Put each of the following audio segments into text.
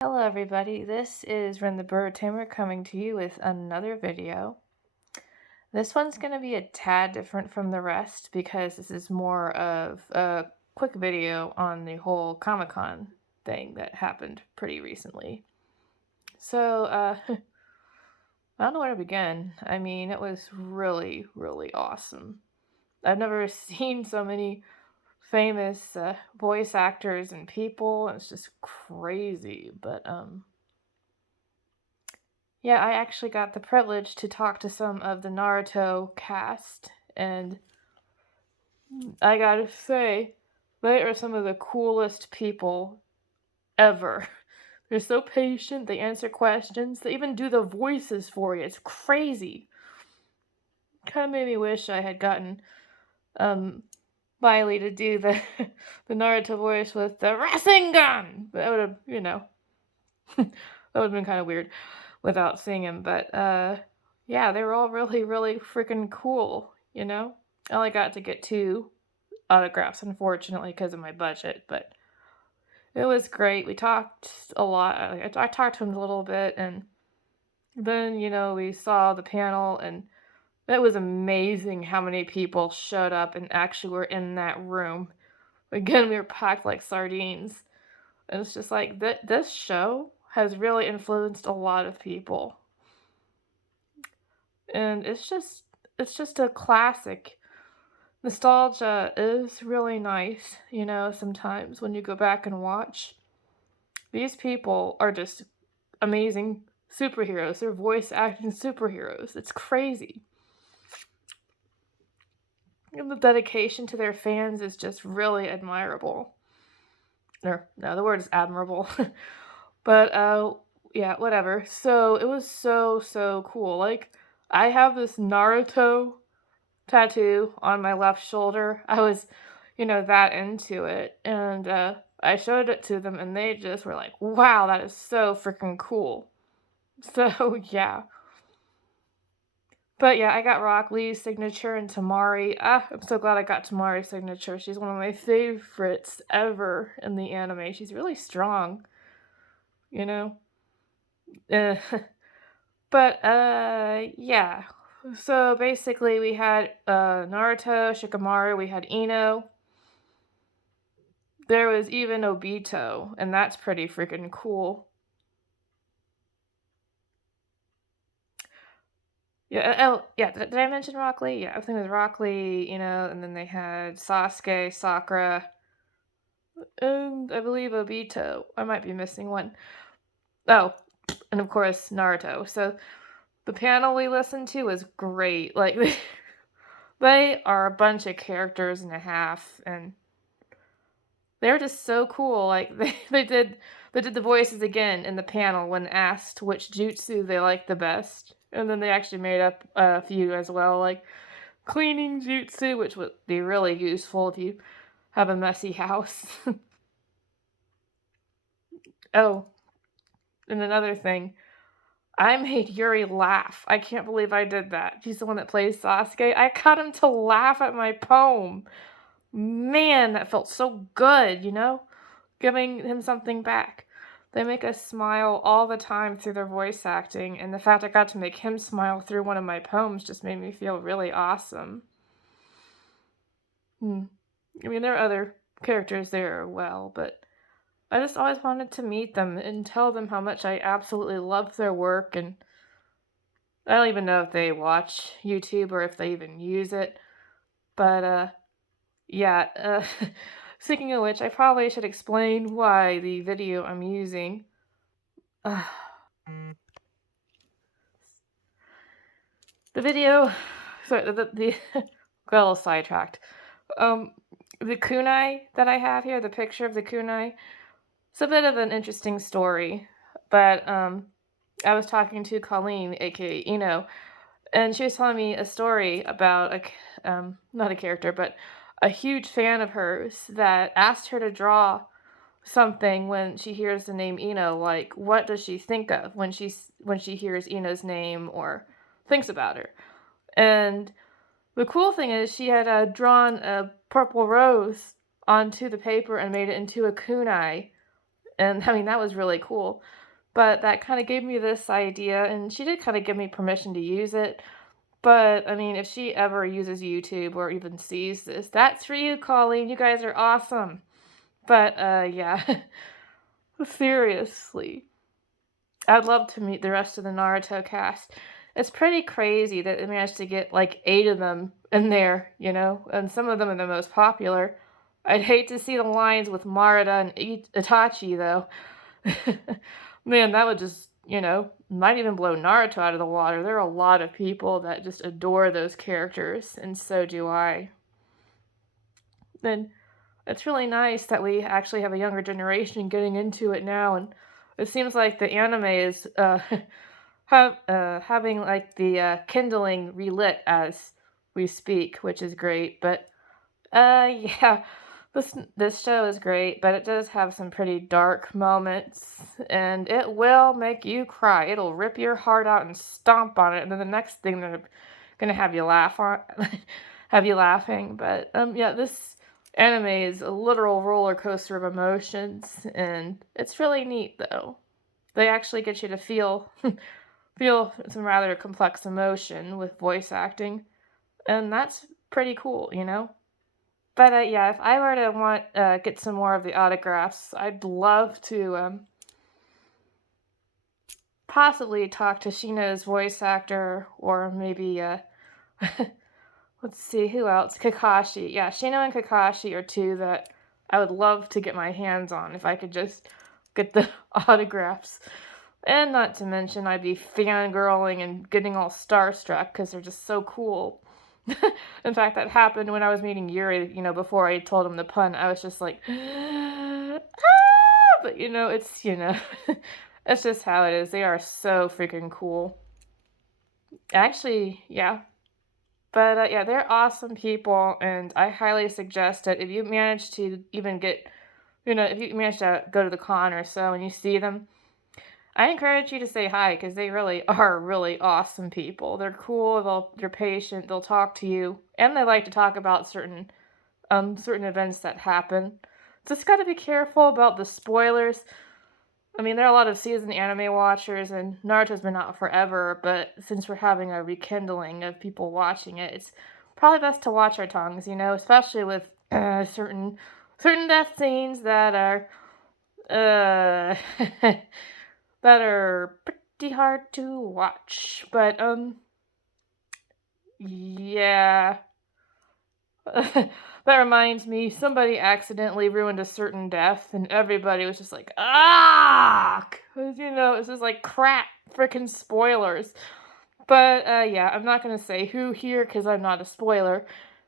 Hello everybody, this is Ren the Bird Tamer coming to you with another video. This one's going to be a tad different from the rest because this is more of a quick video on the whole Comic-Con thing that happened pretty recently. So, I don't know where to begin. I mean, it was really, really awesome. I've never seen so many famous voice actors and people. It's just crazy, but yeah, I actually got the privilege to talk to some of the Naruto cast, and I gotta say, they are some of the coolest people ever. They're so patient, they answer questions, they even do the voices for you. It's crazy. Kind of made me wish I had gotten Miley to do the the Naruto voice with the Rasengan. But that would have, that would have been kind of weird without seeing him. But yeah, they were all really, really freaking cool. I only got to get 2 autographs, unfortunately, because of my budget. But it was great. We talked a lot. I talked to him a little bit, and then we saw the panel, and it was amazing how many people showed up and actually were in that room. Again, we were packed like sardines. And it's just like, this show has really influenced a lot of people. And it's just a classic. Nostalgia is really nice, sometimes when you go back and watch. These people are just amazing superheroes. They're voice acting superheroes. It's crazy. And the dedication to their fans is just really admirable. Or, no, the word is admirable. But, yeah, whatever. So, it was so cool. Like, I have this Naruto tattoo on my left shoulder. I was, that into it. And, I showed it to them, and they just were like, wow, that is so freaking cool. So, yeah. But yeah, I got Rock Lee's signature and Tamari. I'm so glad I got Tamari's signature. She's one of my favorites ever in the anime. She's really strong, you know? Uh, but, yeah. So basically, we had Naruto, Shikamaru, we had Ino. There was even Obito, and that's pretty freaking cool. Yeah, oh, yeah, did I mention Rock Lee? Yeah, I think it was Rock Lee, and then they had Sasuke, Sakura, and I believe Obito. I might be missing one. Oh, and of course, Naruto. So the panel we listened to was great. Like, they are a bunch of characters and a half, and they're just so cool. Like, they did the voices again in the panel when asked which jutsu they liked the best. And then they actually made up a few as well, like cleaning jutsu, which would be really useful if you have a messy house. Oh, and another thing, I made Yuri laugh. I can't believe I did that. She's the one that plays Sasuke. I got him to laugh at my poem. Man, that felt so good, Giving him something back. They make us smile all the time through their voice acting, and the fact I got to make him smile through one of my poems just made me feel really awesome. I mean, there are other characters there as well, but I just always wanted to meet them and tell them how much I absolutely love their work, and I don't even know if they watch YouTube or if they even use it, but, yeah, speaking of which, I probably should explain why the video I'm using. The video. Sorry, got a little sidetracked. The kunai that I have here, the picture of the kunai, it's a bit of an interesting story. But I was talking to Colleen, aka Ino, and she was telling me a story about not a character, but a huge fan of hers that asked her to draw something when she hears the name Ino. Like, what does she think of when she hears Ino's name or thinks about her? And the cool thing is she had drawn a purple rose onto the paper and made it into a kunai. And I mean, that was really cool. But that kind of gave me this idea, and she did kind of give me permission to use it. But I mean, if she ever uses YouTube or even sees this, that's for you, Colleen. You guys are awesome. But yeah, seriously. I'd love to meet the rest of the Naruto cast. It's pretty crazy that they managed to get like 8 of them in there, you know, and some of them are the most popular. I'd hate to see the lines with Marita and Itachi, though. Man, that would just, might even blow Naruto out of the water. There are a lot of people that just adore those characters, and so do I. And it's really nice that we actually have a younger generation getting into it now, and it seems like the anime is having like the kindling relit as we speak, which is great. But yeah, this show is great, but it does have some pretty dark moments, and it will make you cry. It'll rip your heart out and stomp on it, and then the next thing they're gonna have you laugh on, have you laughing. But yeah, this anime is a literal roller coaster of emotions, and it's really neat though. They actually get you to feel feel some rather complex emotion with voice acting, and that's pretty cool, you know? But yeah, if I were to want get some more of the autographs, I'd love to possibly talk to Shino's voice actor, or maybe let's see who else. Kakashi, yeah, Shino and Kakashi are two that I would love to get my hands on if I could just get the autographs. And not to mention, I'd be fangirling and getting all starstruck because they're just so cool. In fact, that happened when I was meeting Yuri, before I told him the pun. I was just like, ah! But it's just how it is. They are so freaking cool. Actually, yeah. But yeah, they're awesome people, and I highly suggest that if you manage to even get, if you manage to go to the con or so and you see them, I encourage you to say hi because they really are really awesome people. They're cool, they're patient, they'll talk to you, and they like to talk about certain events that happen. Just gotta be careful about the spoilers. I mean, there are a lot of seasoned anime watchers, and Naruto's been out forever, but since we're having a rekindling of people watching it, it's probably best to watch our tongues, especially with certain death scenes that are uh that are pretty hard to watch. But yeah. That reminds me, somebody accidentally ruined a certain death, and everybody was just like, ah! Because, it's just like crap, freaking spoilers. But, yeah, I'm not gonna say who here, because I'm not a spoiler.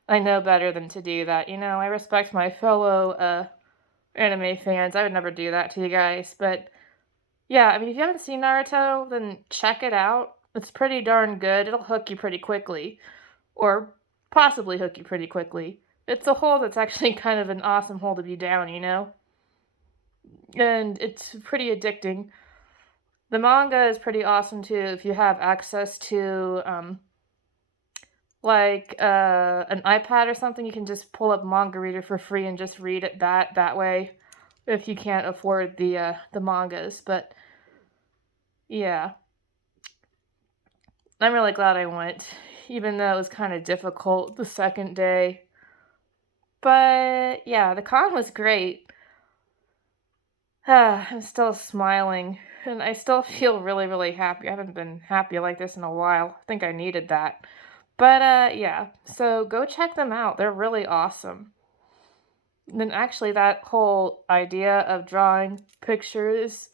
I know better than to do that, I respect my fellow, anime fans. I would never do that to you guys, but yeah, I mean, if you haven't seen Naruto, then check it out. It's pretty darn good. It'll hook you pretty quickly. Or possibly hook you pretty quickly. It's a hole that's actually kind of an awesome hole to be down, And it's pretty addicting. The manga is pretty awesome too if you have access to an iPad or something. You can just pull up Manga Reader for free and just read it that way if you can't afford the mangas. But yeah, I'm really glad I went, even though it was kind of difficult the second day. But yeah, the con was great. I'm still smiling, and I still feel really, really happy. I haven't been happy like this in a while. I think I needed that. But yeah, so go check them out. They're really awesome. And then actually, that whole idea of drawing pictures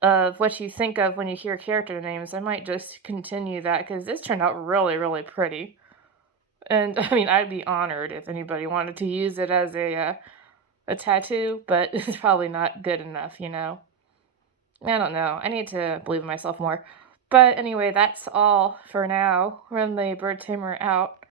of what you think of when you hear character names, I might just continue that because this turned out really, really pretty. And I mean, I'd be honored if anybody wanted to use it as a tattoo, but it's probably not good enough, I don't know. I need to believe in myself more. But anyway, that's all for now. Run the bird tamer out.